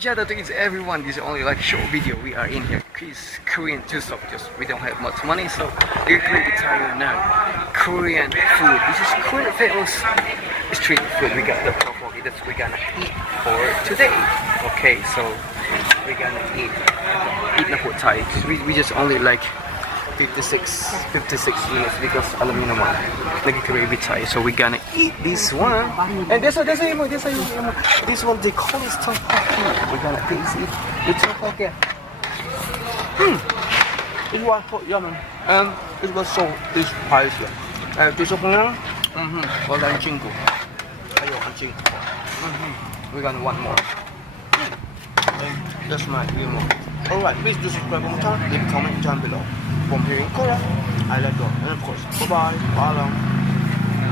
Shout out to everyone. This is only like short video. We are in here. It's Korean two stop. Just we don't have much money, so we're going to try now. Korean food. This is Korean famous street food. We got the tteokbokki. That's we're gonna eat for today. Okay, so we're gonna eat na po tayo. We just only like 56 minutes because alam niyo naman nag-gravy tayo. So we're gonna eat this one. And this one they call it tteokbokki. We're gonna taste it. The tteokbokki. It was so yummy and it was so spicy. Gusto ko nga wala ang chinko. Ayaw ang chinko. We're gonna want more. Okay, that's my humor. Alright, please do subscribe on my channel, leave a comment down below. From here in Korea, I love you, and of course, bye bye, paalam.